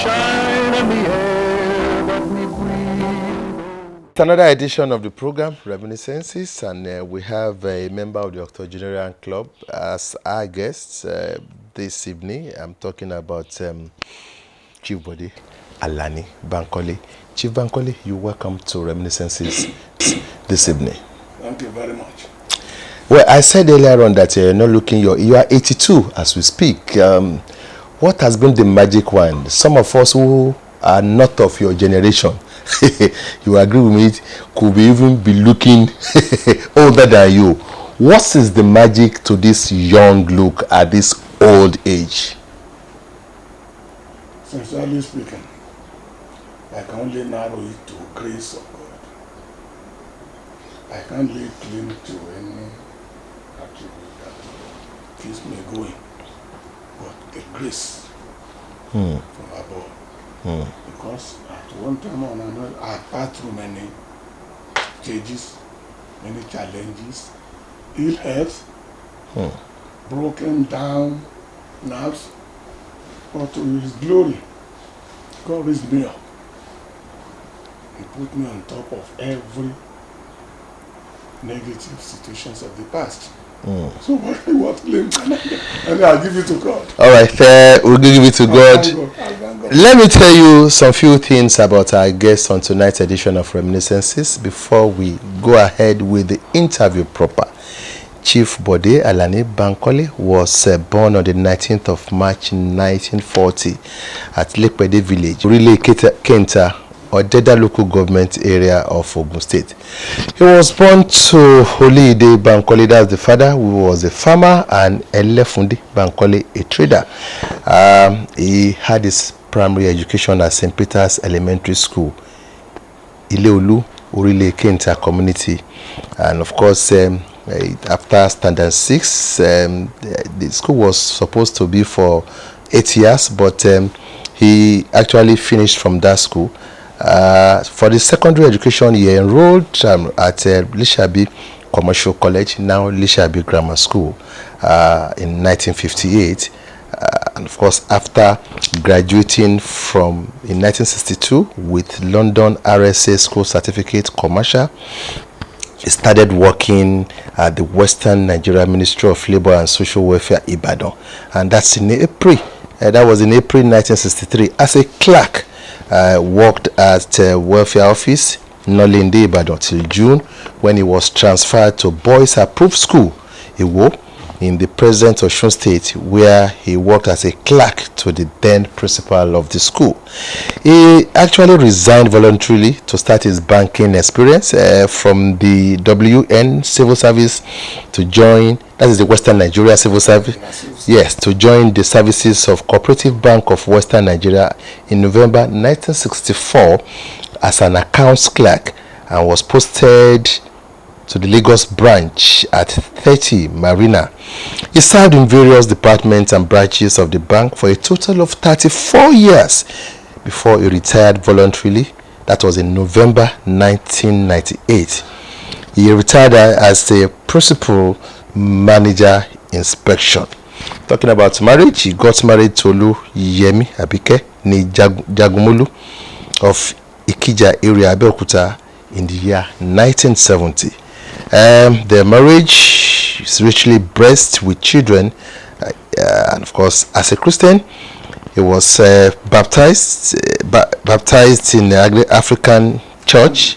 sunshine and the air that we breathe. It's another edition of the program, Reminiscences, and we have a member of the Octogenarian Club as our guest this evening. I'm talking about Chief Bode Alani Bankole. Chief Bankole, you're welcome to Reminiscences this evening. Thank you very much. Well, I said earlier on that you're not looking, you are 82 as we speak. What has been the magic wand? Some of us who are not of your generation, you agree with me, could be even be looking older than you. What is the magic to this young look at this old age? Sincerely speaking, I can only narrow it to grace of God. I can't lay claim to any attribute that keeps me going, but the grace from above. Because at one time or another, I passed through many stages, many challenges, ill health, broken down nerves, but to His glory, God raised me up. He put me on top of every negative situations of the past. So what claim can I get? And I'll give it to God. All right, we'll give it to God. Let me tell you some few things about our guest on tonight's edition of Reminiscences before we go ahead with the interview proper. Chief Bode Alani Bankole was born on the 19th of March 1940 at Bode village, Orile Kenta, Odeda local government area of Ogun State. He was born to Olide Bankole, that's the father, who was a farmer, and Elefundi Bankole, a trader. He had his primary education at St. Peter's Elementary School, Ileolu, Orile Kenta community. And of course, after standard 6, the school was supposed to be for 8 years, but he actually finished from that school. For the secondary education, he enrolled at Lishabi Commercial College, now Lishabi Grammar School, in 1958. And of course, after graduating in 1962 with London RSA School Certificate Commercial, he started working at the Western Nigeria Ministry of Labour and Social Welfare, Ibadan, and that's in April. That was in April 1963 as a clerk. Worked at welfare office Nolinde Ibadan till June, when he was transferred to Boys Approved School, Iwo, in the present Osun State, where he worked as a clerk to the then principal of the school. He actually resigned voluntarily to start his banking experience from the WN Civil Service to join, that is the Western Nigeria Civil Service, yes, to join the services of Cooperative Bank of Western Nigeria in November 1964 as an accounts clerk, and was posted to the Lagos branch at 30 Marina. He served in various departments and branches of the bank for a total of 34 years before he retired voluntarily. That was in November 1998. He retired as a principal manager inspection. Talking about marriage, he got married to Olu Yemi Abike ni Jagumolu of Ikija area, Abeokuta, in the year 1970. Their marriage is richly blessed with children, and of course, as a Christian, he was baptized in the Anglican Church,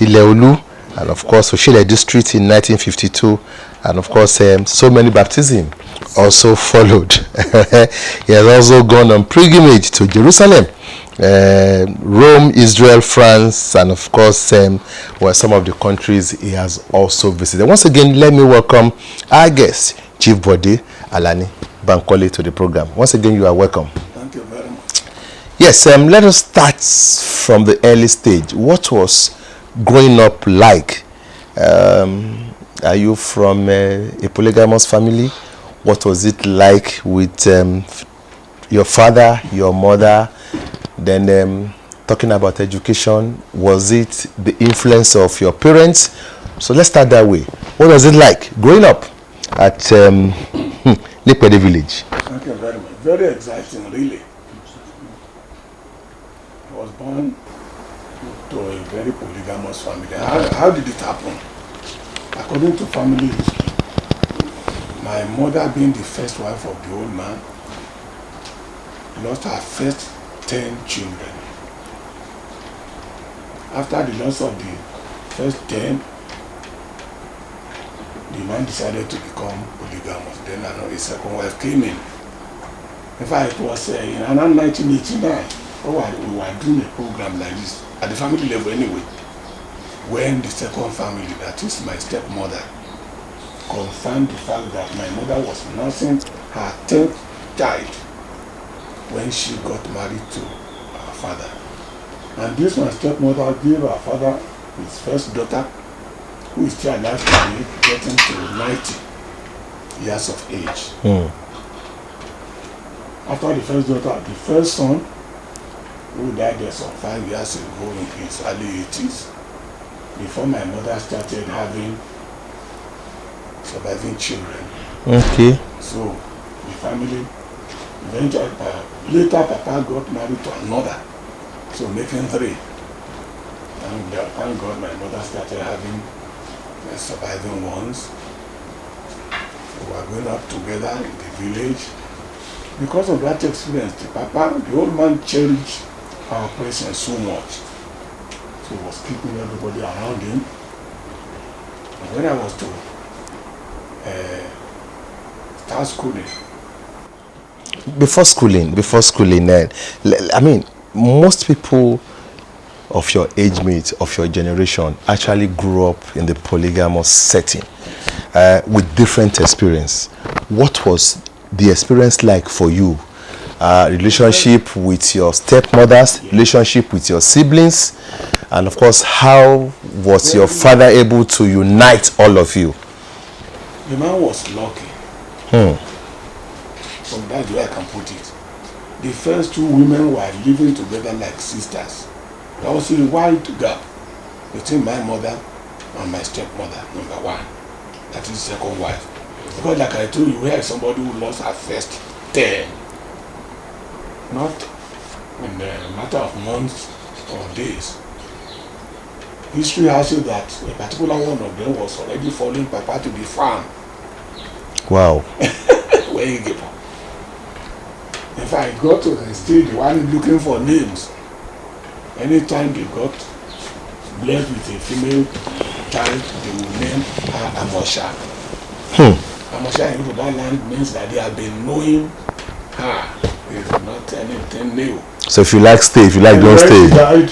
Ileolu, and of course, Oshile District in 1952, and of course, so many baptisms also followed. He has also gone on pilgrimage to Jerusalem, Rome, Israel, France, and of course, some of the countries he has also visited. Once again, let me welcome our guest, Chief Bode Alani Bankole, to the program. Once again, you are welcome. Thank you very much. Yes, let us start from the early stage. What was growing up like? Are you from a polygamous family? What was it like with your father, your mother? Then talking about education, was it the influence of your parents? So let's start that way. What was it like growing up at Bode village? Thank you very much. very exciting, really. I was born to a very polygamous family. How did it happen? According to family history, my mother, being the first wife of the old man, lost her first 10 children. After the loss of the first 10, the man decided to become polygamous. Then a second wife came in. In fact, it was in around 1989, we were doing a program like this, at the family level anyway, when the second family, that is my stepmother, confirmed the fact that my mother was nursing her 10th child when she got married to our father. And this my stepmother gave her father his first daughter, who is still alive today, getting to 90 years of age. After the first daughter, the first son, who died there some 5 years ago in his early 80s, before my mother started having surviving children. Okay. So the family eventually, later Papa got married to another, so making 3. And thank God my mother started having surviving ones. We were growing up together in the village. Because of that experience, the old man cherished our presence so much. So he was keeping everybody around him. And when I was to start schooling. Before schooling, I mean, most people of your age mates, of your generation, actually grew up in the polygamous setting with different experience. What was the experience like for you? Relationship with your stepmothers, relationship with your siblings, and of course, how was your father able to unite all of you? The man was lucky. So that's the way I can put it. The first 2 women were living together like sisters. There was a wide gap between my mother and my stepmother, number 1. That is second wife. Because like I told you, we had somebody who lost her first 10. Not in the matter of months or days. History has it that a particular one of them was already following Papa to the farm. Wow. Where he gave up. In fact, I got to the stage, they were looking for names. Anytime they got blessed with a female child, they will name her Amosha. Amosha in Yoruba land means that they have been knowing her. It's not anything new. So if you like, stay. If you like, don't When stay. he died,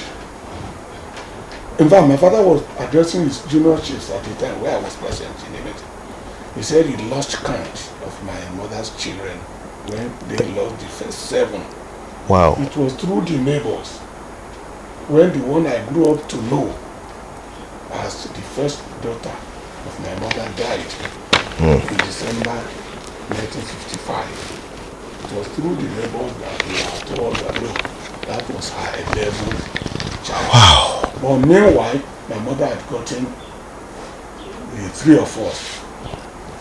in fact, my father was addressing his junior chiefs at the time where I was present in the meeting. He said he lost count of my mother's children when they lost the first 7. Wow. It was through the neighbors. When the one I grew up to know as the first daughter of my mother died in December 1955. It was through the neighbors that we were told that look, that was her 11th child. Wow. But meanwhile, my mother had gotten the 3 of us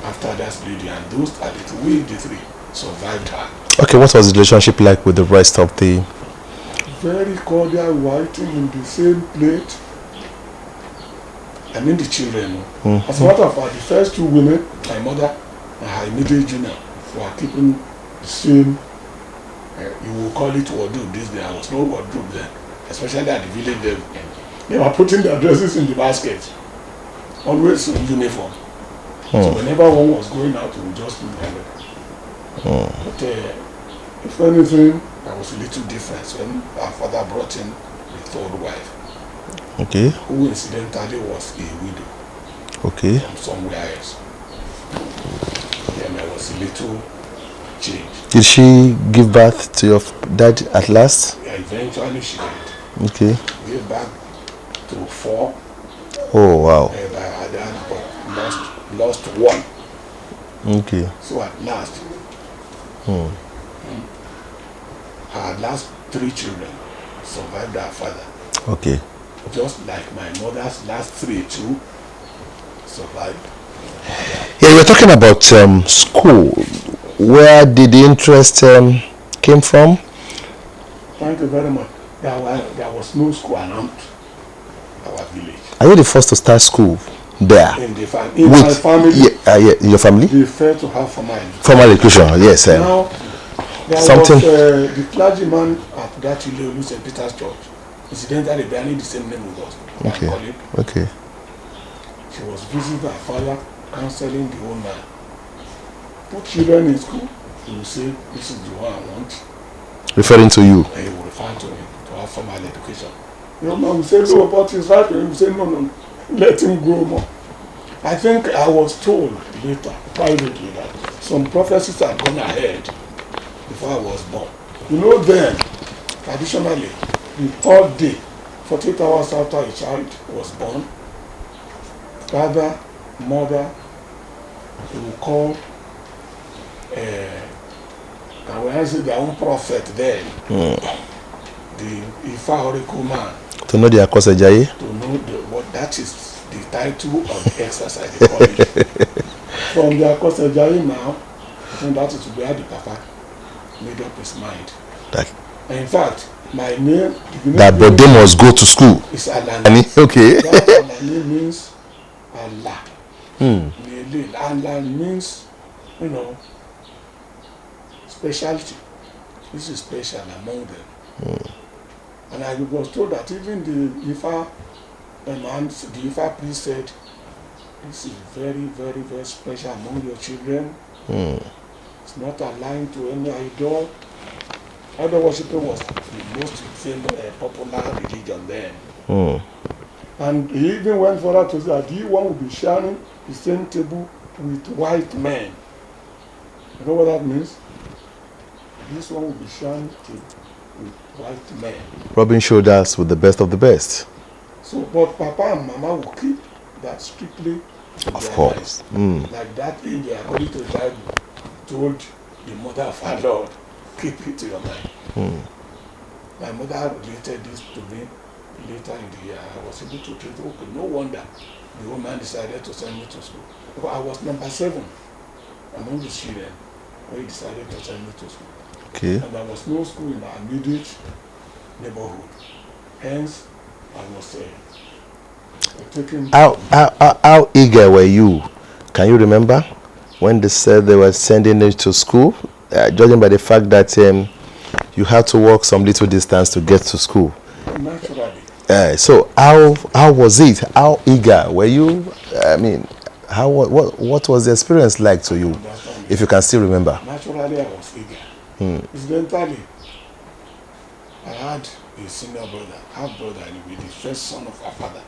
after that lady, and those are the 3 survived her. Okay, what was the relationship like with the rest of the... Very cordial, writing in the same plate. I mean the children. As a matter of fact, the first 2 women, my mother and her immediate junior, were keeping the same, you will call it wardrobe this day. There was no wardrobe then, especially at the village level. They were putting their dresses in the basket, always in uniform. So whenever one was going out, we would just leave them. But if anything, there was a little difference when our father brought in the 3rd wife. Okay. Who incidentally was a widow. Okay. From somewhere else. Then there was a little change. Did she give birth to your dad at last? Yeah, eventually she did. Okay. Gave back to 4. Oh, wow. By her dad, but lost 1. Okay. So at last, her last 3 children survived her father. Okay. Just like my mother's last 3 too survived. Yeah, we're talking about school. where did the interest came from? Thank you very much. There was no school around our village. Are you the first to start school there? In my family, your family? they failed to have formal education. Formal education, yes. Now, there something. was the clergyman at that St. Peter's Church. Incidentally, bearing the same name with us. Okay. Bankole. Okay. She was visiting her father, counseling the old man. Put children in school, he will say, this is the one I want. Referring to you? And he will refer to him to have formal education. The old man will say, no, but he's right. He will say, no, let him grow more. I think I was told later, privately, that some prophecies had gone ahead before I was born. You know then, traditionally, the third day, 48 hours after a child was born, father, mother, they will call, and when I say their own prophet then, the Ifa Oracle man. To know the Akosejaye? To know what that is the title of the exercise they call it. From the Akosejaye now, I think that is where the Papa made up his mind. And in fact, my name, that Bode must go to school. Is Allah. Okay. That Allah means Allah. Allah means, specialty. This is special among them. And I was told that even the Ifa man, the Ifa priest said, this is very, very, very special among your children. It's not aligned to any idol. Idol worshiping was the most famous, popular religion then. And he even went further to say that he one will be sharing the same table with white men. You know what that means? This one will be sharing table with white men. Rubbing shoulders with the best of the best. So, but Papa and Mama will keep that strictly. Of course. Like that angel, according to the Bible, told the mother of our Lord, keep it to your mind. My mother related this to me later in the year. I was able to treat okay. No wonder the woman decided to send me to school. Because I was number 7 among the children when he decided to send me to school. Okay. And there was no school in our immediate neighborhood. Hence, I was taken. How eager were you? Can you remember when they said they were sending you to school? Judging by the fact that you had to walk some little distance to get to school. Naturally. So how was it? How eager were you? I mean, what was the experience like to you, if you can still remember? Naturally, I was eager. Incidentally, I had a senior brother, half brother, and he was the first son of our father.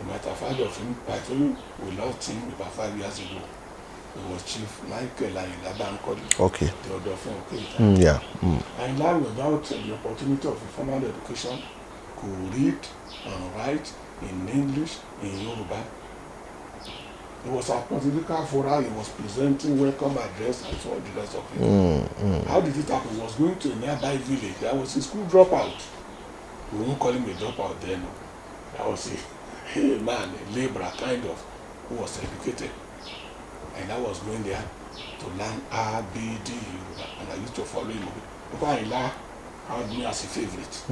You might have heard of him. I told you we lost him about 5 years ago. He was Chief Michael and Bankole. Okay. The other friend, Yeah. And now, without the opportunity of formal education, could read and write in English, in Yoruba. It was a political forum. He was presenting welcome address and so on the rest of it. How did it happen? He was going to a nearby village. There was a school dropout. We won't call him a dropout then. That was a man, a laborer kind of, who was educated. And I was going there to learn RBD Yoruba. And I used to follow him. Because I had me as a favorite.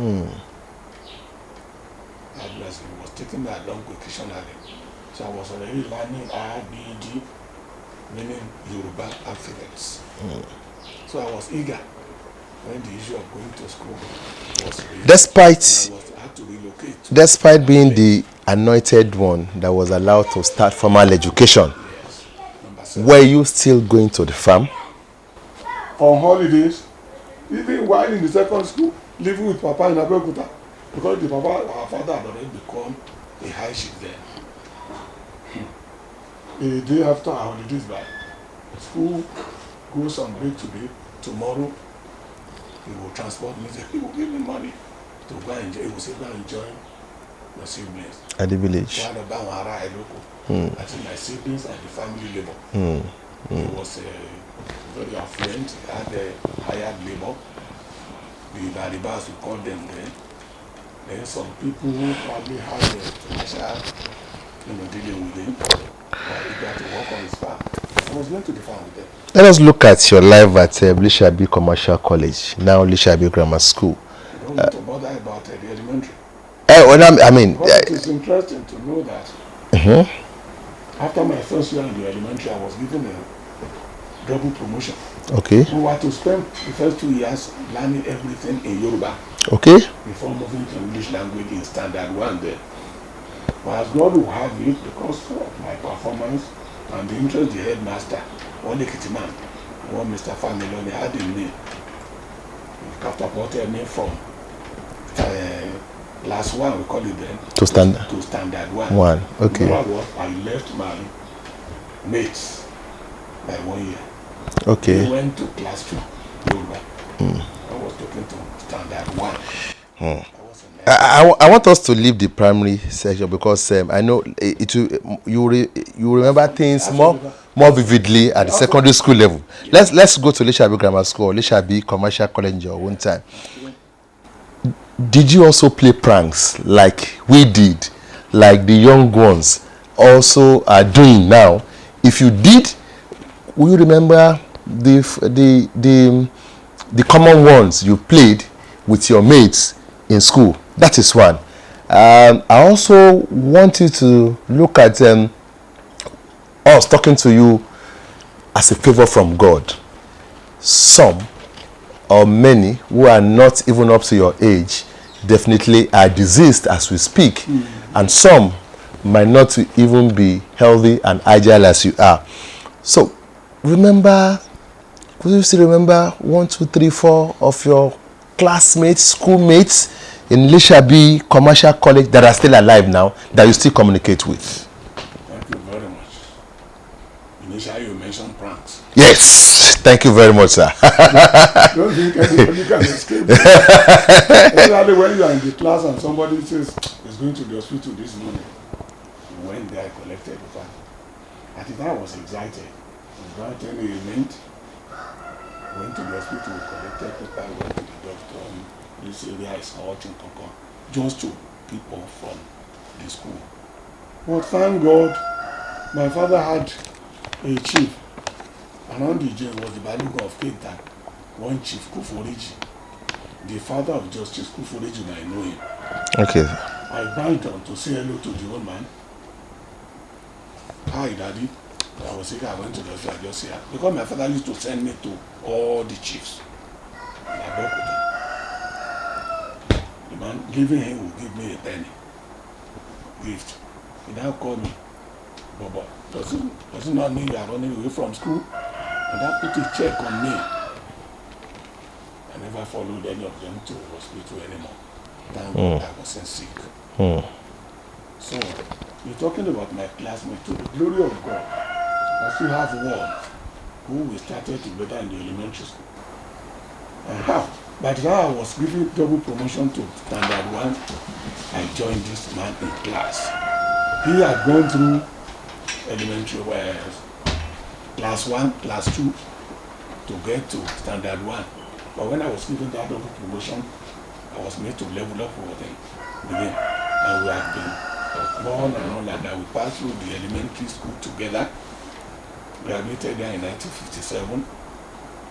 He was taking me along occasionally. So I was already learning RBD, meaning Yoruba alphabets. So I was eager when the issue of going to school was raised. I had to relocate. Despite being the anointed one that was allowed to start formal education, Yes. were you still going to the farm? On holidays, even while in the second school, living with Papa in Abeokuta, because the Papa, our father, had already become a high chief then. A day after our holidays, by school goes on break today, tomorrow he will transport me, he will give me money to go and enjoy. He will say, go and join your siblings at the village. I think my siblings and the family labor. He was very affluent. He had a hired labor. The Baribas, we call them then. Then some people who probably had a financial dealing with him, or eager to work on his farm. I was going to the farm with them. Let us look at your life at Lishabi Commercial College, now Lishabi Grammar School. I don't want to bother about the elementary. It is interesting to know that after my first year in the elementary, I was given a double promotion. Okay. We were to spend the first 2 years learning everything in Yoruba. Okay. Before moving to English language in standard 1 there. But as God will have it, because of my performance and the interest the headmaster, one Ekitiman, one Mr. Familoni had in me, he catapulted me from class 1, we call it then, to standard 1. Okay. I left my mates by 1 year. Okay. We went to class 2, Yoruba. I was talking to standard 1. I want us to leave the primary section because I know you remember things more vividly at the secondary school level. Let's go to Lishabi Grammar School, Lishabi Commercial College in your own time. Did you also play pranks like we did, like the young ones also are doing now? If you did, will you remember the common ones you played with your mates in school? That is one. I also want you to look at us talking to you as a favor from God. Some or many who are not even up to your age definitely are diseased as we speak, and some might not even be healthy and agile as you are. So remember, could you still remember 1, 2, 3, 4 of your classmates, schoolmates in Lishabi Commercial College that are still alive now, that you still communicate with? Thank you very much. Initially you mentioned pranks. Yes, thank you very much, sir. Don't think anybody can escape. Especially when you are in the class and somebody says he's going to the hospital this morning. When they collected the fact, at the time I was excited. Without any event, went to the hospital, collected paper, went to the doctor. This area is hot in Concord, just to people from the school. But thank God, my father had a chief. Around the jail was the Balogun of Keita, one chief, Kuforiji. The father of Justice Kuforiji, I know him. Okay. I bowed down to say hello to the old man. Hi, Daddy. I was sick, I went to the hospital, I just here. Because my father used to send me to all the chiefs. And I broke with him. The man giving him will give me a penny gift. He now called me, Bobo, does it not mean you are running away from school? And that put a check on me. I never followed any of them to hospital anymore. Thank God I wasn't sick. So, you're talking about my classmate. To the glory of God, I still have one who we started together in the elementary school. And how? By the time I was given double promotion to standard 1, I joined this man in class. He had gone through elementary class 1, class 2 to get to standard 1. But when I was given that double promotion, I was made to level up with him. And we have been born and all like that. We passed through the elementary school together. Graduated there in 1957.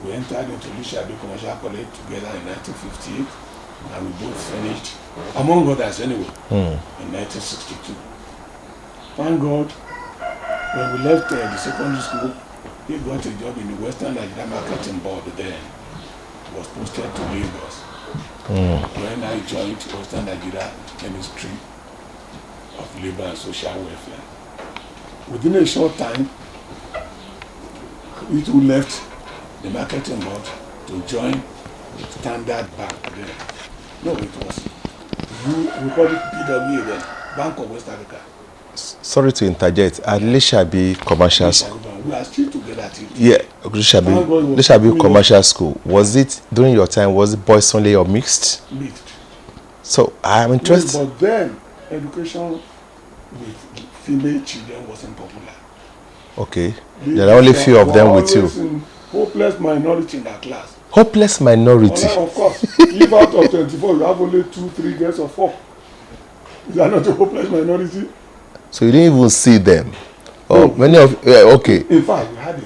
We entered into Lishabi Commercial College together in 1958, and we both finished, among others anyway, in 1962. Thank God, when we left the secondary school, he got a job in the Western Nigeria Marketing Board then. He was posted to Lagos. When I joined Western Nigeria Ministry of Labour and Social Welfare, within a short time, we two left the marketing board to join Standard Bank then. No, it was we call it PWA then, Bank of West Africa. Sorry to interject. At Lishabi Commercial School. We are still together till Yeah, Lishabi Commercial School. Was it during your time? Was it boys only or mixed? Mixed. So I am interested. Yes, but then education with female children wasn't popular. Okay. There are only few of them with you. Hopeless minority in that class. Hopeless minority. Of course, if out of 24, you have only 2, 3 girls or 4. Is that not a hopeless minority? So you didn't even see them. Oh, many of okay. In fact, we had a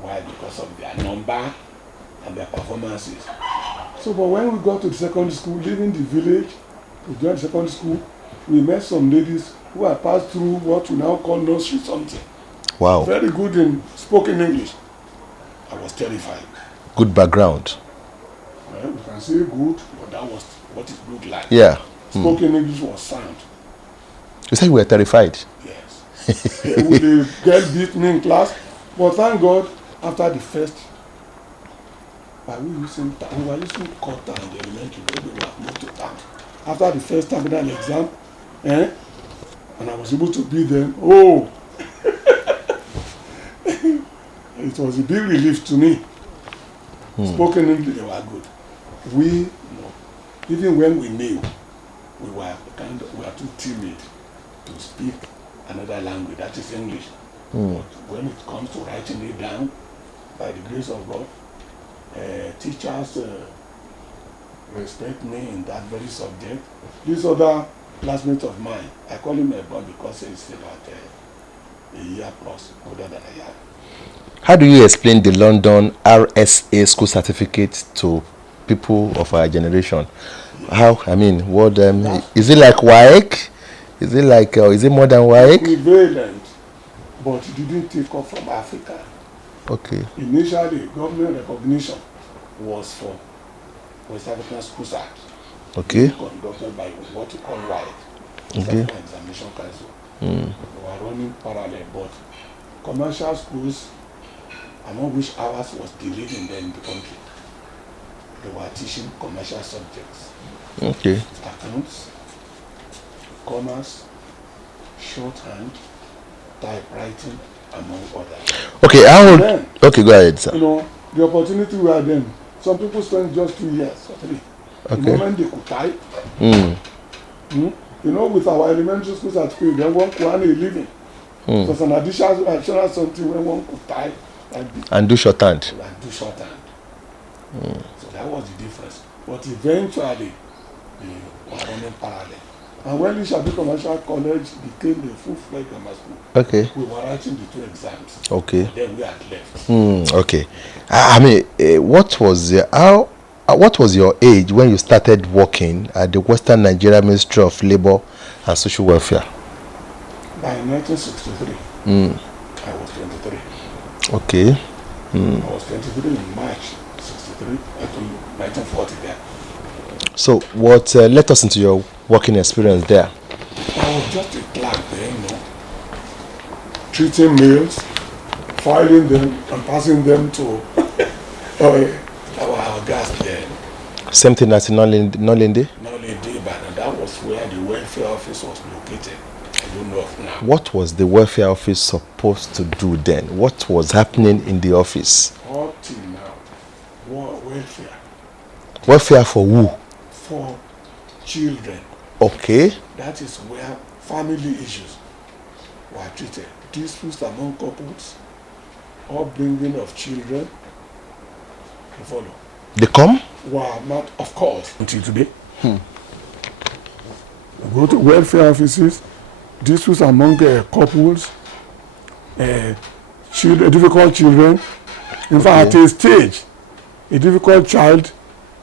Why? Because of their number and their performances. So, but when we got to the secondary school, leaving the village to join the secondary school, we met some ladies who had passed through what we now call nursery something. Wow. Very good in spoken English. I was terrified. Good background. Well, we can say good, but that was what it looked like. Yeah. Spoken English was sound. You said you were terrified. Yes. With the girl beat me in class, but thank God, after the first, we were using quarter in the elementary, but we were moved to town. After the first terminal exam, and I was able to beat them. Oh, it was a big relief to me. Spoken English, they were good. We, even when we knew, we were too timid to speak another language, that is English. But when it comes to writing it down, by the grace of God, teachers respect me in that very subject. This other classmate of mine, I call him a boy because he's about a year plus older than I am. How do you explain the London RSA school certificate to people of our generation? How? I mean, what? Is it like WAEC? Is it like? Is it more than WAEC? Equivalent, but it didn't take off from Africa. Okay. Initially, government recognition was for West African Schools Act. Okay. Conducted by what you call WAEC, Okay. African Examination Council. They were running parallel, but commercial schools, among which ours was the leading there in the country, they were teaching commercial subjects. Okay. Accounts, commerce, shorthand, typewriting, among others. Okay. How old? Then, Okay. Go ahead, sir. The opportunity we had then, some people spent just 2 years or 3. Okay. The moment they could type, with our elementary school certificate, then one could earn a living. It was an additional something when one could type like this. And do shorthand. And do shorthand. So that was the difference. But eventually, they were running parallel. And when Ishabi Commercial College became a full-fledged grammar school, Okay. we were writing the 2 exams. Okay. And then we had left. Okay. What was your age when you started working at the Western Nigeria Ministry of Labour and Social Welfare? By 1963, I was 23. Okay. I was 23 in March 63, 1940 there. So, what led us into your working experience there? I was just a clerk there, treating mails, filing them, and passing them to our guys there. Same thing as in Nolinde? Nolinde, but that was where the welfare office was located. I don't know now. What was the welfare office supposed to do then? What was happening in the office? Up till now, welfare. Welfare for who? For children. Okay. That is where family issues were treated. Disputes among couples, upbringing of children. You follow? They come? Were not, of course, until today. We go to welfare offices, disputes among couples, children, difficult children. In fact, at a stage, a difficult child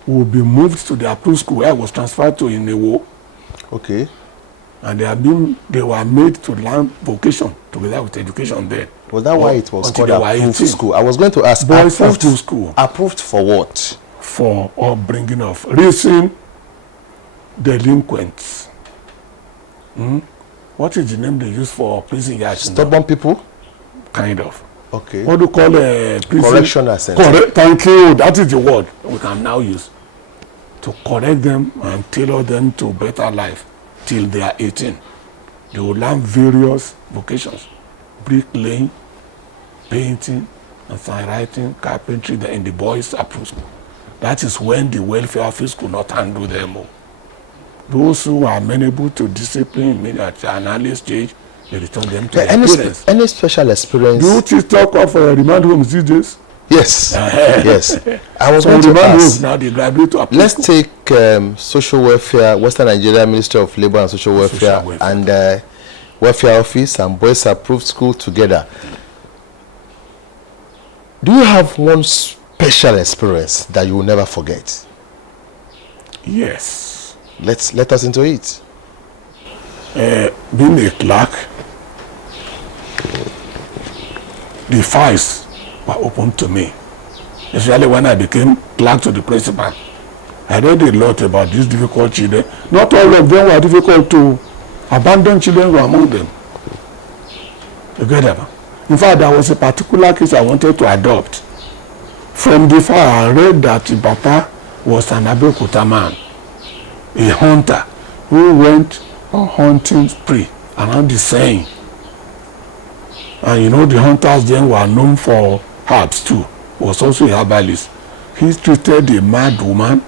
will be moved to the approved school where I was transferred to Inewo. Okay. And they were made to learn vocation together with education there. Was that why it was called approved 18. school? I was going to ask. Boys approved school. Approved for what? For upbringing of recent delinquents. What is the name they use for prison yards? Stubborn people? Kind of. Okay. What do you call a prison? Correctional center. Correct. Thank you. That is the word we can now use to correct them and tailor them to better life till they are 18. They will learn various vocations: bricklaying, painting, and signwriting, carpentry. In the boys' approved school. That is when the welfare office could not handle them all. Those who are amenable to discipline at an early stage, they return them to their parents. Any special experience? Do you teach talk of remand homes these days? Yes. Yes. I was So going to remand ask. homes now they graduate to approved Let's school. take social welfare, Western Nigeria Ministry of Labour and Social Welfare, and welfare office and boys approved school together. Do you have one special experience that you will never forget? Yes. Let us into it. Being a clerk, the files were open to me. Especially when I became clerk to the principal. I read a lot about these difficult children. Not all of them were difficult to abandon children were among them. You get that? In fact, there was a particular case I wanted to adopt. From the file, I read that the Papa was an Abeokuta man, a hunter who went on hunting spree around the Seine. And you know, the hunters then were known for herbs too. Was also a herbalist. He treated a mad woman.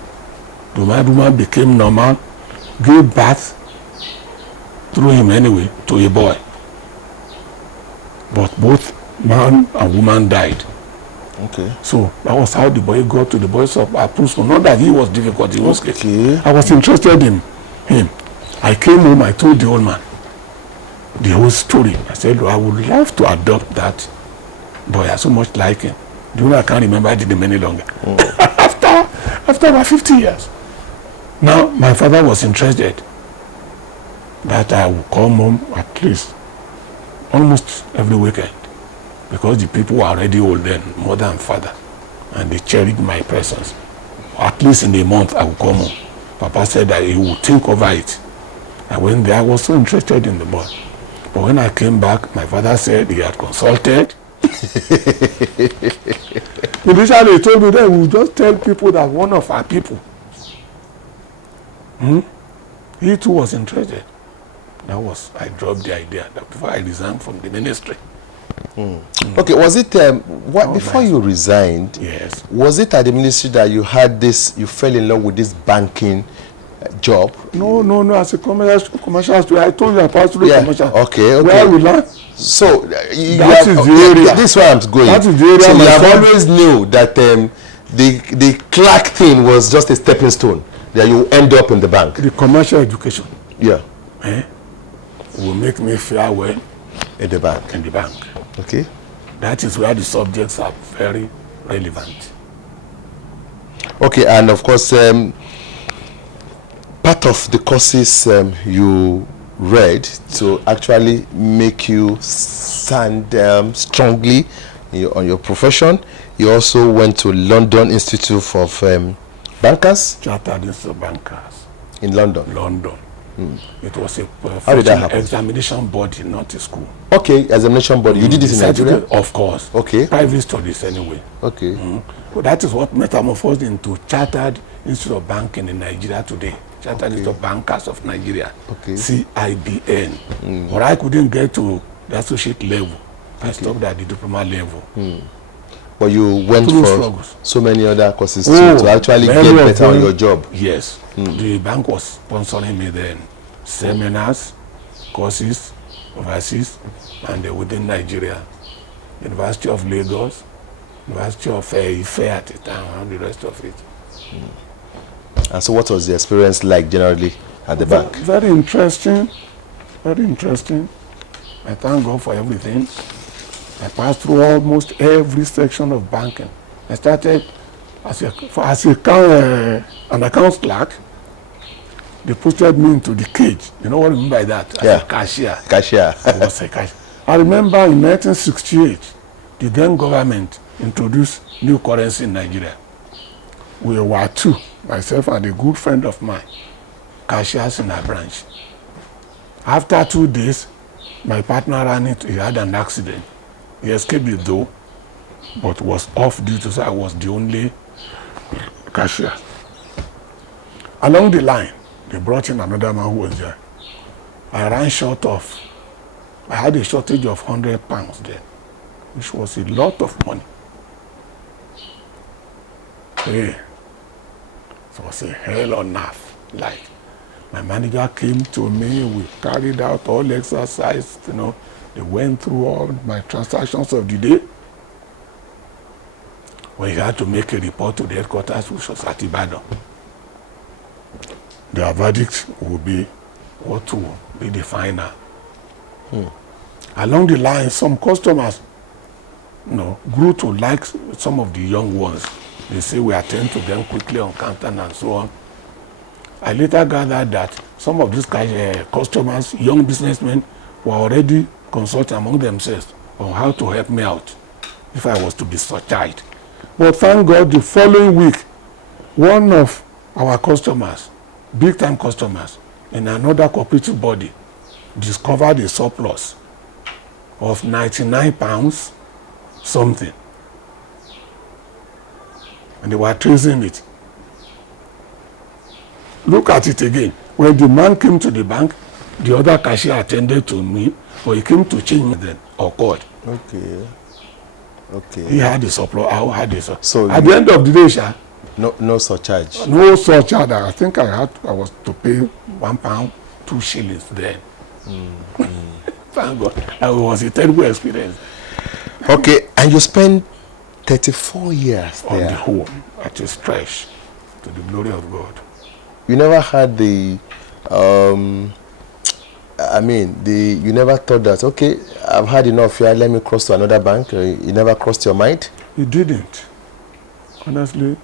The mad woman became normal, gave birth through him anyway to a boy. But both man and woman died. Okay. So that was how the boy got to the boys of Apusco. Not that he was difficult, he was Okay. I was interested in him. I came home, I told the old man the whole story. I said, I would love to adopt that boy. I so much like him. Do you know, I can't remember the name any longer. After about 50 years. Now, my father was interested that I would come home at least almost every weekend, because the people were already old then, mother and father, and they cherished my presence. At least in a month, I would come home. Papa said that he would think over it. I went there, I was so interested in the boy. But when I came back, my father said he had consulted. Initially, he told me that we would just tell people that one of our people. He too was interested. I dropped the idea that before I resigned from the ministry. Okay, was it before you resigned? Yes. Was it at the ministry that you had this? You fell in love with this banking job? No. As a commercial student, I told you I passed through commercial. Okay. Where we learn. So That is the area. This is where I'm going. That is the area. So you have always knew that the clerk thing was just a stepping stone, that you end up in the bank. The commercial education. Yeah. Will make me fare well in the bank. in the bank. Okay. That is where the subjects are very relevant. Okay, and of course, part of the courses you read to actually make you stand strongly on your profession, you also went to London Institute of Bankers. Chartered Institute of Bankers. In London. It was a How did that happen? examination body, not a school. Okay, examination body. You did this in Nigeria? Of course. Okay. Private studies anyway. Okay. But that is what metamorphosed into Chartered Institute of Banking in Nigeria today. Chartered Institute of Bankers of Nigeria. Okay. CIBN. But I couldn't get to the associate level. I stopped at the diploma level. But you went Through for struggles. so many other courses to actually get many of better on them- your job. Yes. The bank was sponsoring me then. Seminars, courses, overseas, and within Nigeria. University of Lagos, University of Ife at the time, and the rest of it. And so what was the experience like generally at the bank? Very interesting. Very interesting. I thank God for everything. I passed through almost every section of banking. I started as an accounts clerk. They posted me into the cage. You know what I mean by that? As a cashier. Cashier. I was a cashier. I remember in 1968, the then government introduced new currency in Nigeria. We were two, myself and a good friend of mine, cashiers in our branch. After 2 days, my partner he had an accident. He escaped it though, but was off duty, so I was the only cashier. Along the line, they brought in another man who was there. I had a shortage of £100 then, which was a lot of money. It was a hell on earth. Like, my manager came to me, we carried out all exercise, they went through all my transactions of the day. We had to make a report to the headquarters, which was at Ibadan. Their verdict will be what will be the final. Along the line, some customers grew to like some of the young ones. They say we attend to them quickly on counter and so on. I later gathered that some of these customers, young businessmen, were already consulting among themselves on how to help me out if I was to be surcharged. But thank God, the following week, one of our customers, big-time customers, in another cooperative body, discovered a surplus of £99 something. And they were tracing it. Look at it again. When the man came to the bank, the other cashier attended to me, but he came to change then, occurred. Okay. Okay. He had the surplus, I had the surplus. So at the end of the day, sir, no surcharge. no surcharge. I think I was to pay £1, 2 shillings then. Thank God. That was a terrible experience. Okay, and you spent 34 years On the there. whole, at a stretch, to the glory of God. You never had the, you never thought that, okay, I've had enough here, let me cross to another bank. It never crossed your mind? It didn't. Honestly.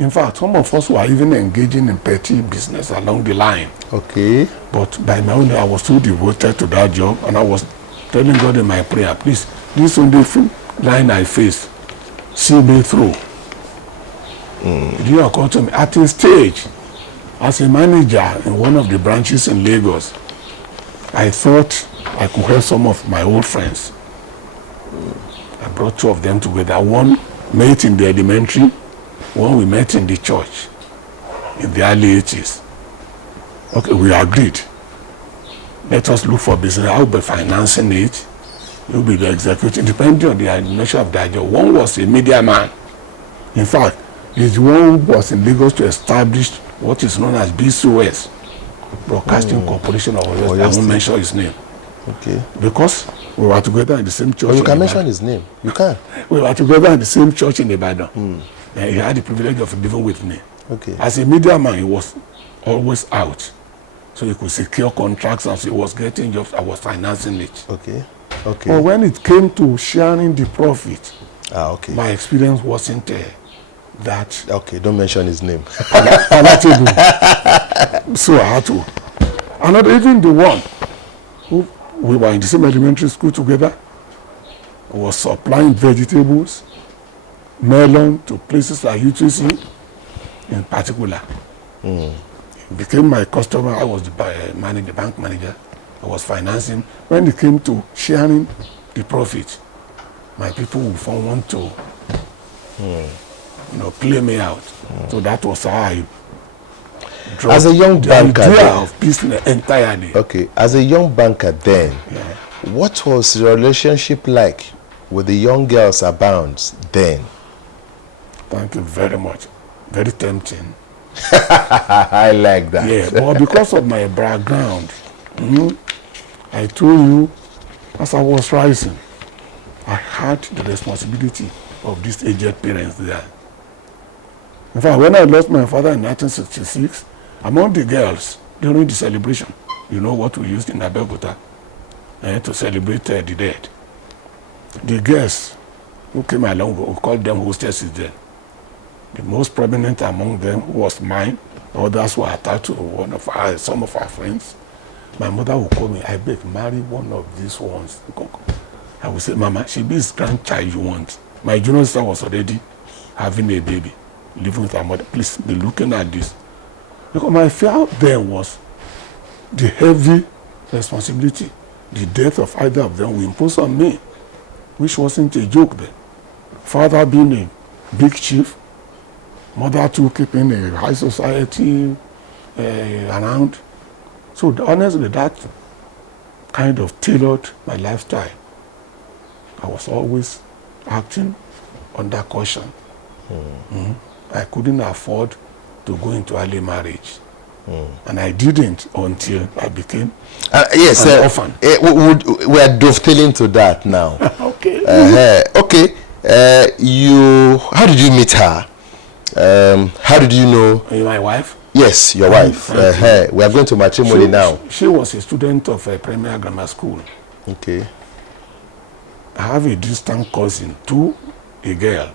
In fact, some of us were even engaging in petty business along the line. Okay. But by my own, I was too devoted to that job, and I was telling God in my prayer, please, this only line I face, see me through. It didn't occur to me. At a stage, as a manager in one of the branches in Lagos, I thought I could help some of my old friends. I brought 2 of them together. One met in the elementary, one we met in the church in the early 80s. Okay, we agreed. Let us look for business. I'll be financing it. You'll be the executive, depending on the nature of that job. One was a media man. In fact, he's the one who was in Lagos to establish what is known as BCOS, Broadcasting Corporation of Oyo. I won't mention his name. Okay. Because we were together in the same church. But you can mention his name. You can. We were together in the same church in Ibadan. And he had the privilege of living with me. Okay. As a media man, he was always out. So he could secure contracts, and so he was getting jobs. I was financing it. Okay. Okay. But when it came to sharing the profit, okay. my experience wasn't that Okay, don't mention his name. palatable. So I had to. And not even the one who we were in the same elementary school together was supplying vegetables, melon to places like UTC in particular. He became my customer. I was the bank manager. I was financing. When it came to sharing the profit, my people would want to play me out. So that was how I dropped As a young the banker idea then, of business entirely. okay, as a young banker then, Yeah. what was your relationship like with the young girls abound then? Thank you very much. Very tempting. I like that. Yeah, but because of my background, I told you, as I was rising, I had the responsibility of these aged parents there. In fact, when I lost my father in 1966, among the girls during the celebration, you know what we used in Abeokuta to celebrate the dead. The girls who came along, we called them hostesses then. The most prominent among them was mine. Others were attached to some of our friends. My mother would call me, I beg, marry one of these ones. I would say, Mama, she be his grandchild you want. My junior sister was already having a baby, living with her mother. Please be looking at this. Because my fear then was the heavy responsibility, the death of either of them will impose on me, which wasn't a joke then. Father being a big chief, mother too keeping a high society around. So honestly, that kind of tailored my lifestyle. I was always acting under caution. I couldn't afford to go into early marriage. And I didn't until I became an orphan. We are dovetailing to that now. Okay. Okay. How did you meet her? How did you know? My wife? Yes, your wife. We are going to matrimony now. She was a student of a primary grammar school. Okay. I have a distant cousin, too, a girl,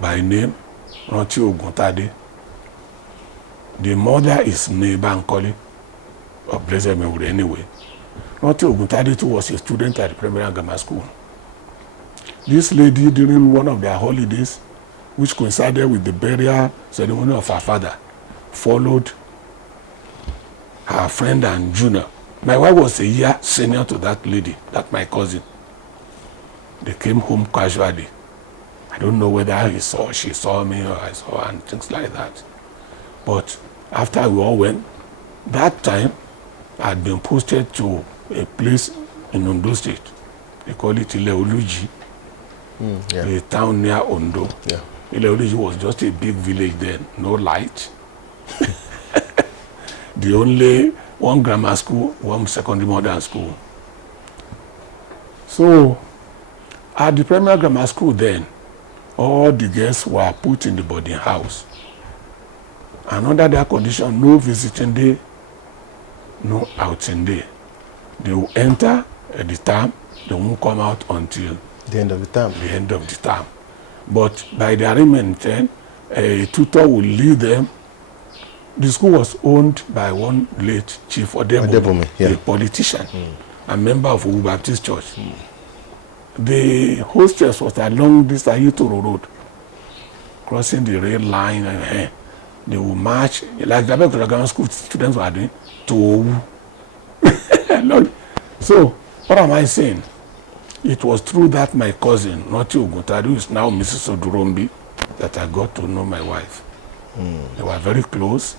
by name Ranti Oguntade. The mother is named Bankole, of blessed memory anyway. Ranti Oguntade too was a student at the primary and grammar school. This lady, during one of their holidays, which coincided with the burial ceremony of her father, followed her friend and junior. My wife was a year senior to that lady, that my cousin. They came home casually. I don't know whether she saw me or I saw her and things like that. But after we all went, that time I had been posted to a place in Ondo State. They call it Ileoluji, a town near Ondo. Yeah. Ileoluji was just a big village then, no light. The only one grammar school, one secondary modern school. So, at the primary grammar school then, all the girls were put in the boarding house. And under that condition, no visiting day, no outing day. They will enter at the term, they won't come out until The end of the term. the end of the term. But by the arrangement then, a tutor will lead them. The school was owned by one late Chief Odebumi, yeah. a politician, a member of Ubu Baptist Church. The hostess was along this Ayutoro Road, crossing the rail line, and they will march, like the grammar school students were doing, to Owu. So, what am I saying? It was through that my cousin, Ranti Oguntade, who is now Mrs. Odurombi, that I got to know my wife. They were very close,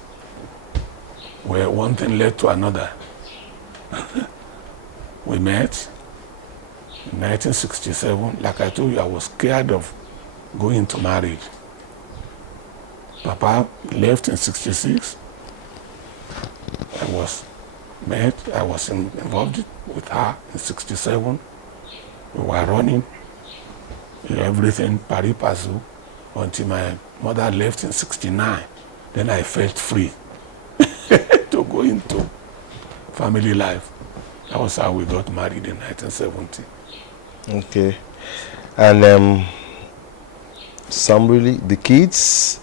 where one thing led to another. We met in 1967. Like I told you, I was scared of going into marriage. Papa left in 66. I was involved with her in 67. We were running everything pari passu until my mother left in 69. Then I felt free to go into family life. That was how we got married in 1970. Okay. And the kids?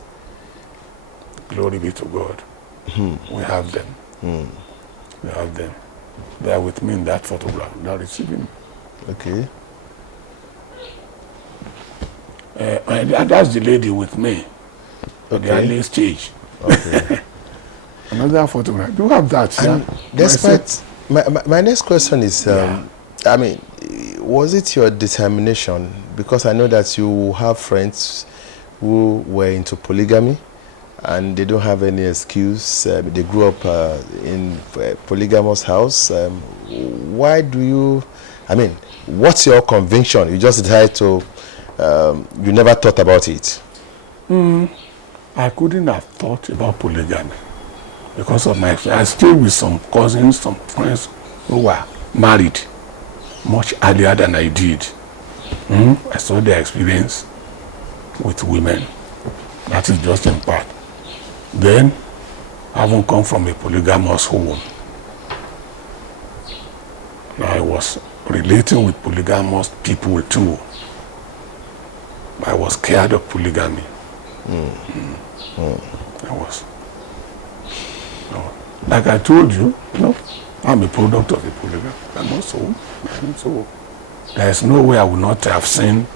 Glory be to God. We have them. We have them. They are with me in that photograph. They are receiving. Okay. And that's the lady with me. At the early stage. Okay. Another photograph. Do you have that? And despite my next question is, I mean, was it your determination? Because I know that you have friends who were into polygamy, and they don't have any excuse. They grew up in a polygamous house. Why do you? I mean, what's your conviction? You just decided to. You never thought about it. I couldn't have thought about polygamy because of my. I stayed with some cousins, some friends who were married much earlier than I did. I saw their experience with women. That is just in part. Then, having come from a polygamous home, I was relating with polygamous people too. I was scared of polygamy. I was. Like I told you, I'm a product of a polygamy. I'm also. So there is no way I would not have seen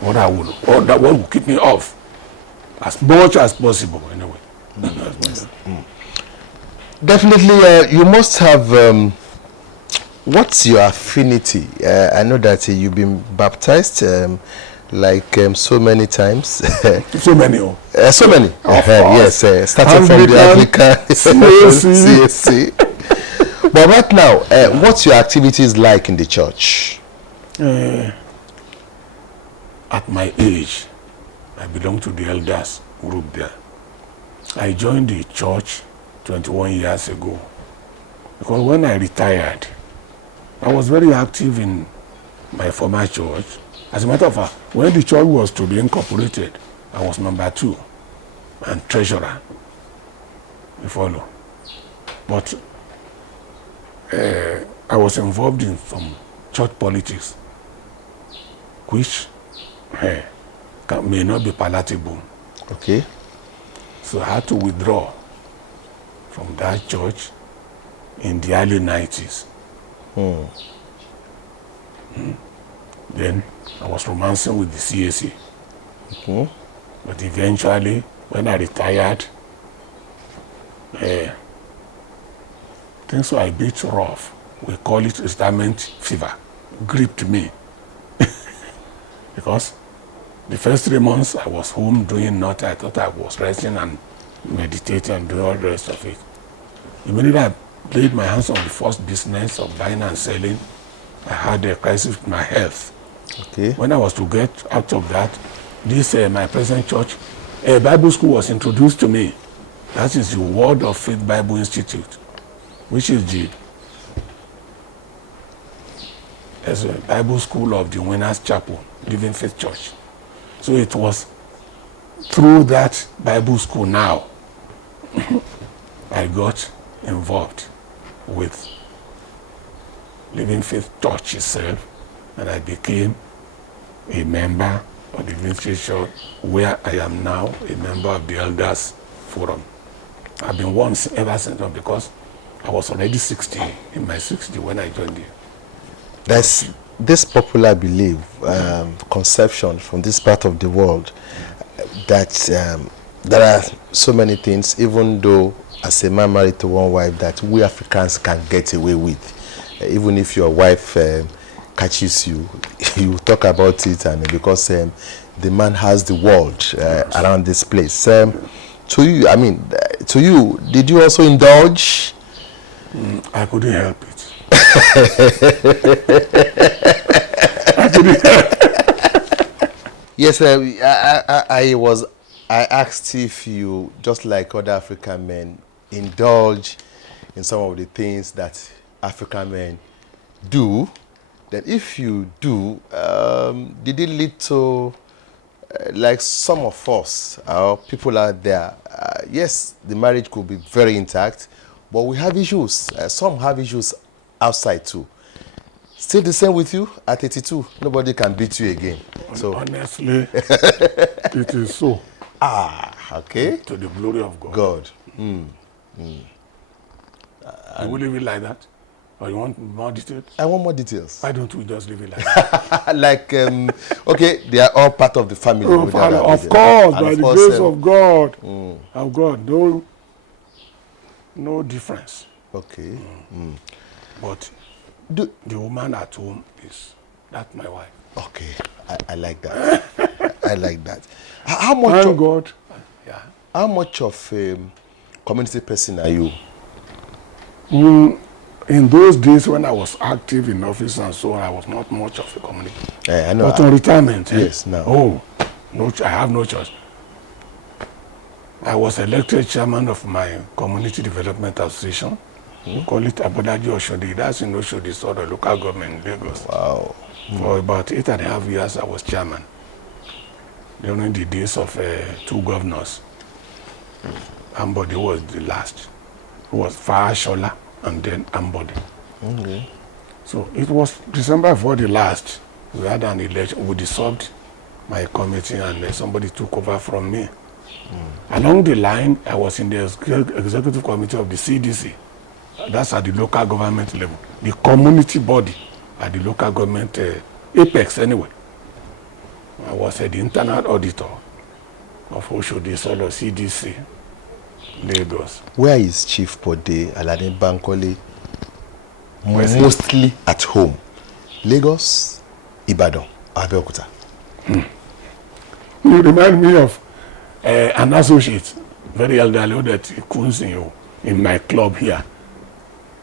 what I would, or that what would keep me off as much as possible anyway. Definitely, you must have. What's your affinity? I know that you've been baptized so many times. So many. So many. Yes, starting from the Anglican CAC. But right now, what's your activities like in the church? At my age, I belong to the elders group there. I joined the church 21 years ago because when I retired, I was very active in my former church. As a matter of fact, when the church was to be incorporated, I was number 2 and treasurer. You follow? But I was involved in some church politics which may not be palatable. Okay. So I had to withdraw from that church in the early 90s. Then I was romancing with the CAC. But eventually, when I retired, things were a bit rough. We call it retirement fever. Gripped me. Because the first 3 months I was home doing nothing. I thought I was resting and meditating and doing all the rest of it. Immediately I laid my hands on the first business of buying and selling, I had a crisis with my health. Okay. When I was to get out of that, this my present church, a Bible school was introduced to me. That is the Word of Faith Bible Institute, which is the as a Bible school of the Winners Chapel, Living Faith Church. So it was through that Bible school now I got involved with Living Faith Church itself, and I became a member of the Living Faith Church, where I am now a member of the Elders Forum. I've been one ever since, because I was already 60, in my 60 when I joined you. There's this popular belief, conception from this part of the world, that there are so many things, even though as a man married to one wife, that we Africans can get away with. Even if your wife catches you, you talk about it, and because the man has the world around this place. To you, to you, did you also indulge? I couldn't help it. Yes, I asked if you, just like other African men, indulge in some of the things that African men do. That if you do, did it lead to, like some of us, people out there, yes, the marriage could be very intact, but we have issues. Some have issues outside too. Still the same with you at 82. Nobody can beat you again. So honestly, it is so. Okay. To the glory of God. God. You will leave it like that? Or you want more details? I want more details. Why don't we just leave it like that? Like, okay, they are all part of the family. Of course, by the grace of God. Of God, no difference. Okay. But the woman at home that's my wife. Okay, I like that. I like that. How much? Thank of, God. Yeah. How much of a community person are you? In those days when I was active in office and so on, I was not much of a community. I know. But on retirement, yes, now. Oh, no, I have no choice. I was elected chairman of my community development association. We call it Abodaji Oshodi. That's in Oshodi, sort of local government in Lagos. Wow. For about 8.5 years, I was chairman. During the days of 2 governors. Ambode was the last. It was Fashola and then Ambode. Okay. So it was December 4 the last. We had an election. We dissolved my committee and somebody took over from me. Along the line, I was in the executive committee of the CDC. That's at the local government level. The community body at the local government, apex anyway. I was the internal auditor of Oshodi Solo CDC, Lagos. Where is Chief Bode Alade Bankole mostly at home? Lagos, Ibadan, Abeokuta. You remind me of an associate, very elderly, that Kunz in my club here.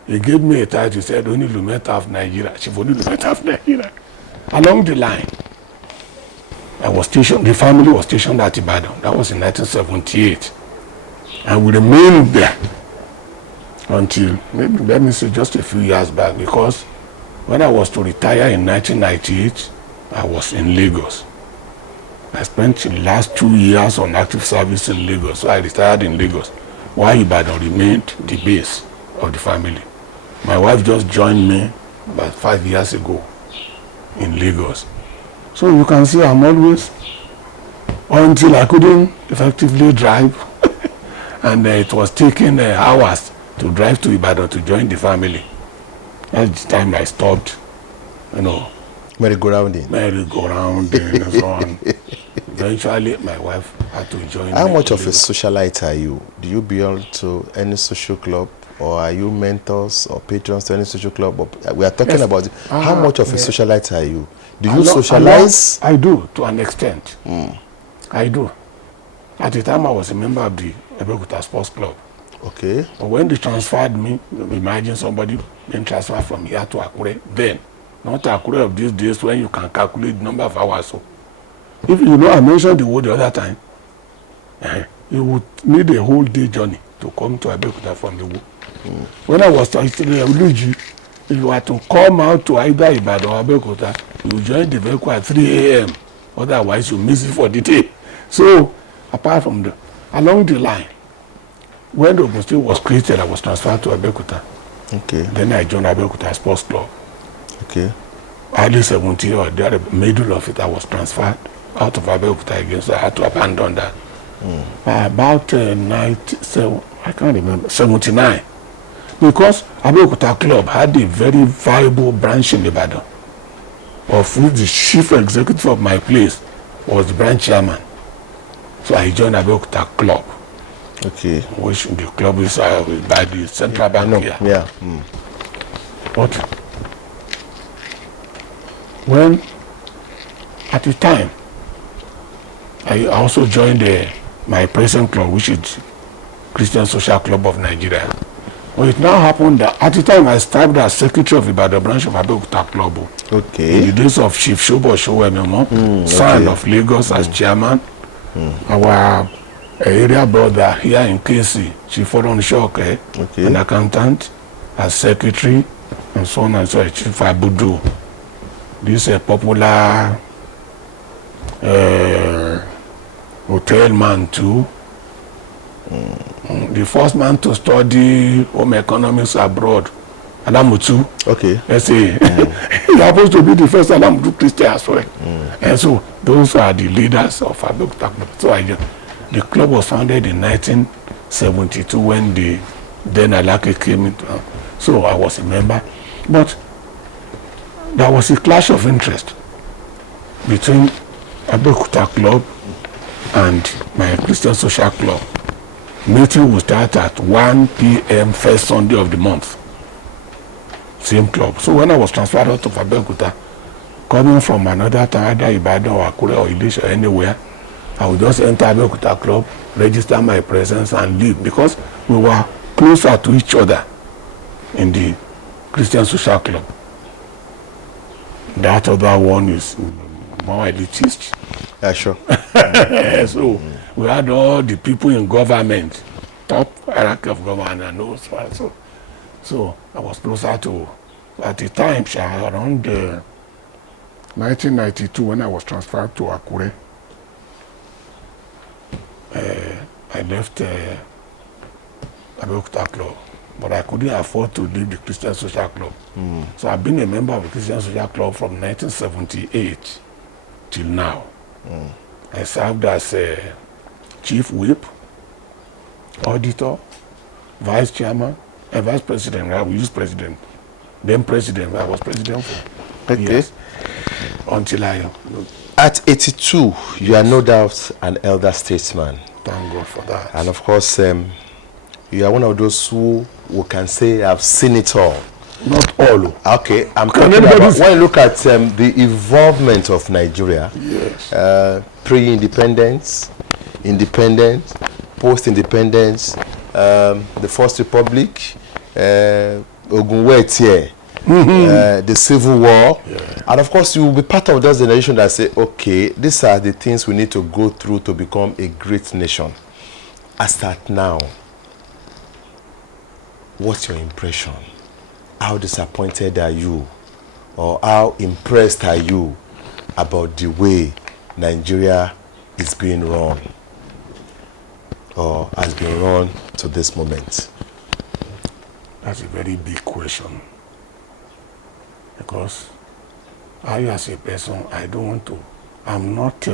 He gave me a title. He said, "Only Lumeta of Nigeria." Chief Only Lumeta of Nigeria. Along the line, I was stationed. The family was stationed at Ibadan. That was in 1978, and we remained there until maybe, let me say, just a few years back. Because when I was to retire in 1998, I was in Lagos. I spent the last 2 years on active service in Lagos, so I retired in Lagos, while Ibadan remained the base of the family. My wife just joined me about 5 years ago in Lagos. So you can see I'm always, until I couldn't effectively drive, and it was taking hours to drive to Ibadan to join the family. That's the time I stopped, merry-go-rounding. Merry-go-rounding and so on. Eventually, my wife had to join. How much of a socialite are you? Do you belong to any social club, or are you mentors or patrons to any social club? We are talking about how much of a socialite are you? Do you socialize? I do, to an extent. I do. At the time, I was a member of the Abeokuta Sports Club. Okay. But when they transferred me, imagine somebody being transferred from here to Akure, then, not Akure of these days when you can calculate the number of hours. So, if you know, I mentioned the word the other time, you would need a whole day journey to come to Abeokuta from the Wo. When I was still in Uluji, if you were to come out to either Ibadan or Abeokuta, you join the vehicle at 3 a.m. Otherwise, you miss it for the day. So, apart from along the line, when Ogun State was created, I was transferred to Abeokuta. Okay. Then I joined Abeokuta Sports Club. Okay. Early 70 or the middle of it, I was transferred out of Abeokuta again, so I had to abandon that. About 97, I can't remember, 79. Because Abeokuta Club had a very viable branch in Ibadan, of which the chief executive of my place was the branch chairman. So I joined Abeokuta Club. Okay. Which the club is by the central bank here. Yeah. But when, at the time, I also joined my present club, which is Christian Social Club of Nigeria. Well, it now happened that at the time I started as secretary of Ibadan branch of Abeokuta Club. Okay. In the days of Chief Shobo Showememo, son of Lagos as chairman, our area brother here in KC, Chief Oronishoke, an accountant, as secretary, and so on and so on, Chief Abudu. This is a popular hotel man too. The first man to study home economics abroad, Alamutu. Okay. Let's say he happens to be the first Alamutu Christian as well. And so those are the leaders of Abeokuta Club. So the club was founded in 1972 when the then Alake came into. So I was a member, but there was a clash of interest between Abeokuta Club and my Christian Social Club. Meeting will start at 1 p.m. first Sunday of the month. Same club. So when I was transferred out of Abeokuta, coming from another town, either Ibadan or Akure or Ilesha or anywhere, I would just enter Abeokuta Club, register my presence and leave, because we were closer to each other in the Christian Social Club. That other one is more elitist. Yeah, sure. So we had all the people in government, top hierarchy of government, and those. So I was closer to, at the time, around 1992, when I was transferred to Akure, I left Abeokuta Club, but I couldn't afford to leave the Christian Social Club. So I've been a member of the Christian Social Club from 1978 till now. I served as chief whip, auditor, vice chairman, and vice president. I will use president. Then president. I was president for years. Until I... At 82, you are no doubt an elder statesman. Thank God for that. And of course, you are one of those who can say, I've seen it all. Not all. Okay, I'm talking about, when you look at the involvement of Nigeria, yes. Pre-independence, independence, post-independence, the First Republic, Ogunwetie, the Civil War, and of course you will be part of that generation that say, okay, these are the things we need to go through to become a great nation. As at now, what's your impression? How disappointed are you, or how impressed are you about the way Nigeria is being run, or has been run to this moment? That's a very big question, because I as a person, I don't want to, I'm not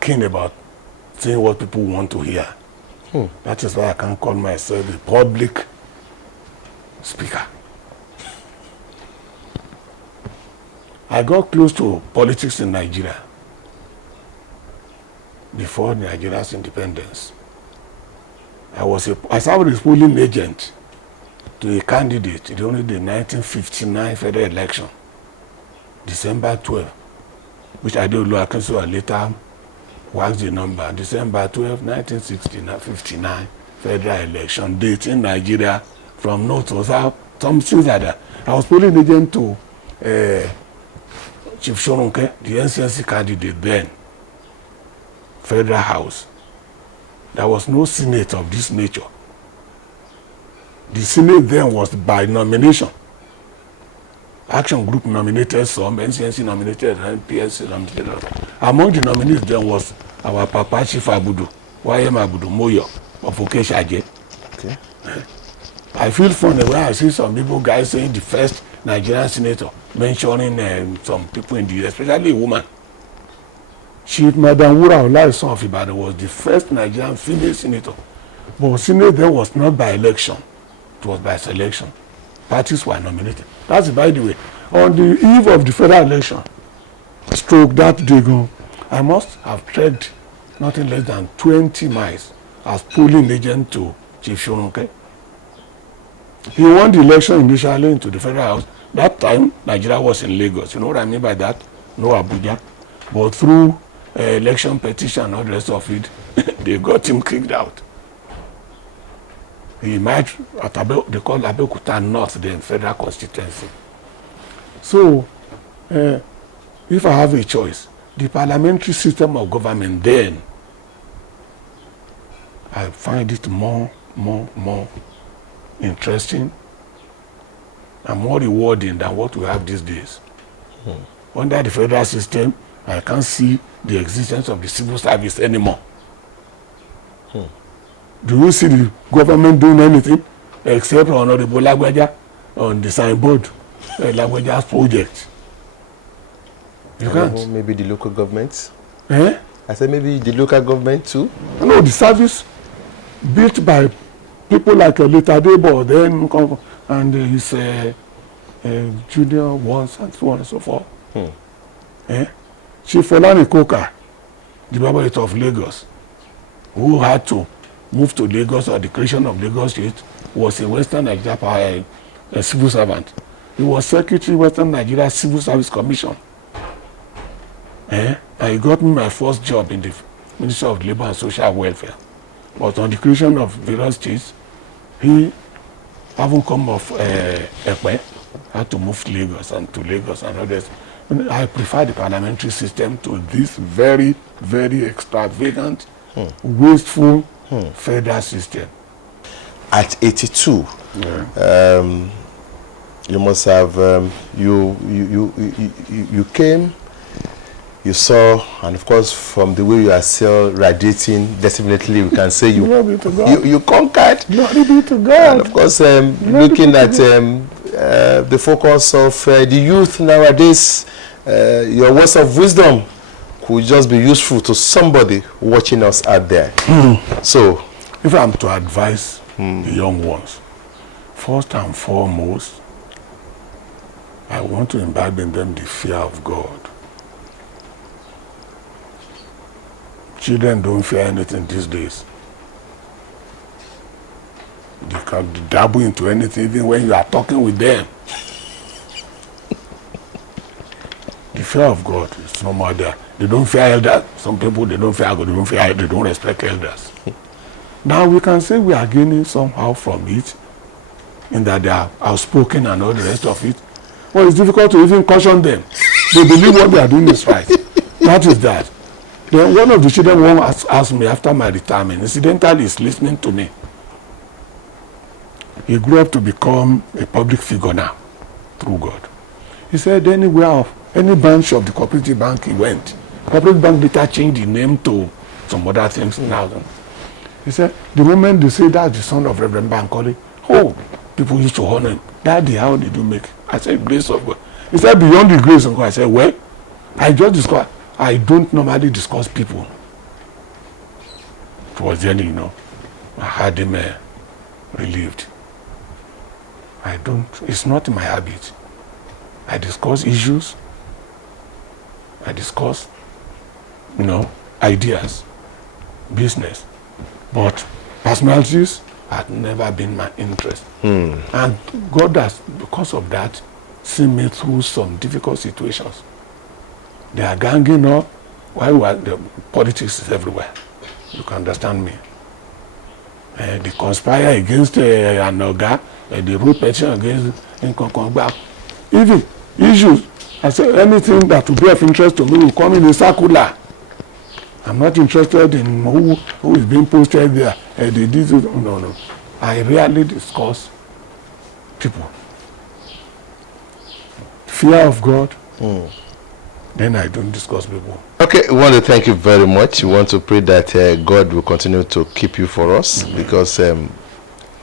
keen about saying what people want to hear. That is why I can't call myself a public speaker. I got close to politics in Nigeria before Nigeria's independence. I served as polling agent to a candidate during the 1959 federal election, December 12, which I don't know, I can say later was the number, December 12, 1959 federal election date in Nigeria from north to south, some things like that. I was polling agent to Chief Shoronke, the NCNC candidate then, Federal House. There was no Senate of this nature. The Senate then was by nomination. Action Group nominated some, NCNC nominated, and PSC nominated. Among the nominees then was our Papa Chief Abudu, YM Abudu Moyo of Okeshaje. Okay. I feel funny when I see some people guys saying the first Nigerian senator, mentioning some people in the, especially a woman. Chief Madam Wura Olaisan of Ibadan was the first Nigerian female senator. But Senate then was not by election, it was by selection. Parties were nominated. That's by the way. On the eve of the federal election, stroke that day go, I must have trekked nothing less than 20 miles as polling agent to Chief Shoronke. He won the election initially into the federal house. That time, Nigeria was in Lagos. You know what I mean by that? No Abuja. But through election petition and all the rest of it, they got him kicked out. He might, they call Abeokuta North, the federal constituency. So, if I have a choice, the parliamentary system of government then, I find it more interesting and more rewarding than what we have these days. Under the federal system, I can't see the existence of the civil service anymore. Do you see the government doing anything except Honorable Lagwaja on the signboard, Lagwaja's project? You can't. Maybe the local government. Eh? I said maybe the local government too. No, the service built by people like Leta Debo then and his junior ones and so on and so forth. Chief Olani Koka, the Babait of Lagos, who had to move to Lagos or the creation of Lagos State, was a Western Nigeria civil servant. He was Secretary Western Nigeria Civil Service Commission. And he got me my first job in the Ministry of Labour and Social Welfare. But on the creation of various states, he haven't come off Ekpe, had to move to Lagos and others. I prefer the parliamentary system to this very, very extravagant, wasteful federal system. At 82, you must have you came, you saw, and of course from the way you are still radiating, definitely we can say you conquered. Glory be to God. And of course, looking at the focus of the youth nowadays, your words of wisdom could just be useful to somebody watching us out there. So, if I'm to advise the young ones, first and foremost, I want to imbibe in them the fear of God. Children don't fear anything these days. They can dabble into anything even when you are talking with them. The fear of God is no more there. They don't fear elders. Some people, they don't fear God. They don't respect elders. Now we can say we are gaining somehow from it, in that they are outspoken and all the rest of it. Well, it's difficult to even caution them. They believe what they are doing is right. That is that. Then one of the children once asked me after my retirement, incidentally, is listening to me. He grew up to become a public figure now, through God. He said anywhere of any branch of the cooperative bank he went, cooperative bank later changed the name to some other things now. He said the moment they say that's the son of Revd Bankole, oh, people used to honor him. Daddy, how did you make? I said, grace of God. He said, beyond the grace of God. I said, well, I don't normally discuss people. Towards the end, I had him relieved. It's not my habit. I discuss issues. I discuss, ideas, business. But personalities had never been my interest. And God has, because of that, seen me through some difficult situations. They are ganging up while the politics is everywhere. You can understand me. They conspire against an Oga, the root petition against Nkonkongba. Even issues, I say anything that will be of interest to me will come in a circular. I'm not interested in who is being posted there. No. I rarely discuss people. Fear of God, then I don't discuss people. Okay, we want to thank you very much. We want to pray that God will continue to keep you for us, because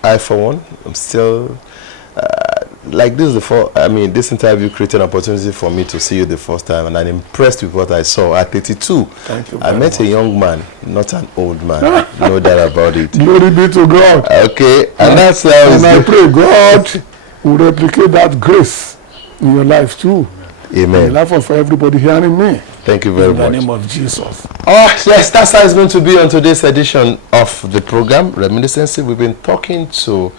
I, for one, I'm still like this. This interview created an opportunity for me to see you the first time, and I'm impressed with what I saw at 32. Thank you. I met a young man, not an old man. No doubt about it. Glory be to God. Okay, and that's how. And I pray God will replicate that grace in your life too. Amen. In the life of everybody hearing me. Thank you very much. In the name of Jesus. Oh, yes, that's how it's going to be on today's edition of the program, Reminiscences. We've been talking to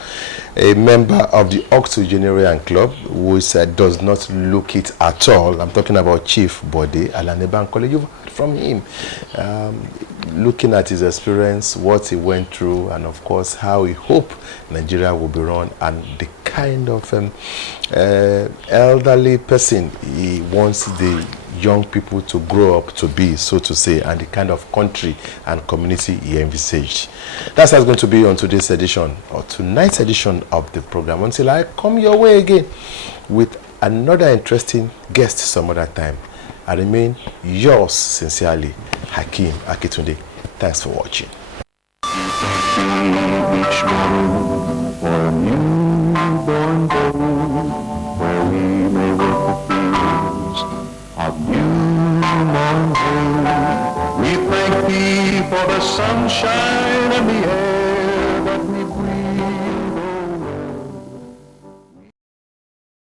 a member of the Octogenarian Club who does not look it at all. I'm talking about Chief Bode Bankole. You've heard from him, looking at his experience, what he went through, and of course, how he hopes Nigeria will be run, and the kind of elderly person he wants the young people to grow up to be, so to say, and the kind of country and community he envisaged. That's how it's going to be on today's edition, or tonight's edition of the program, until I come your way again with another interesting guest some other time. I remain yours sincerely, Hakeem Akitunde. Thanks for watching. Each morning for a newborn day, where we may work the fields of newborn day. We thank thee for the sunshine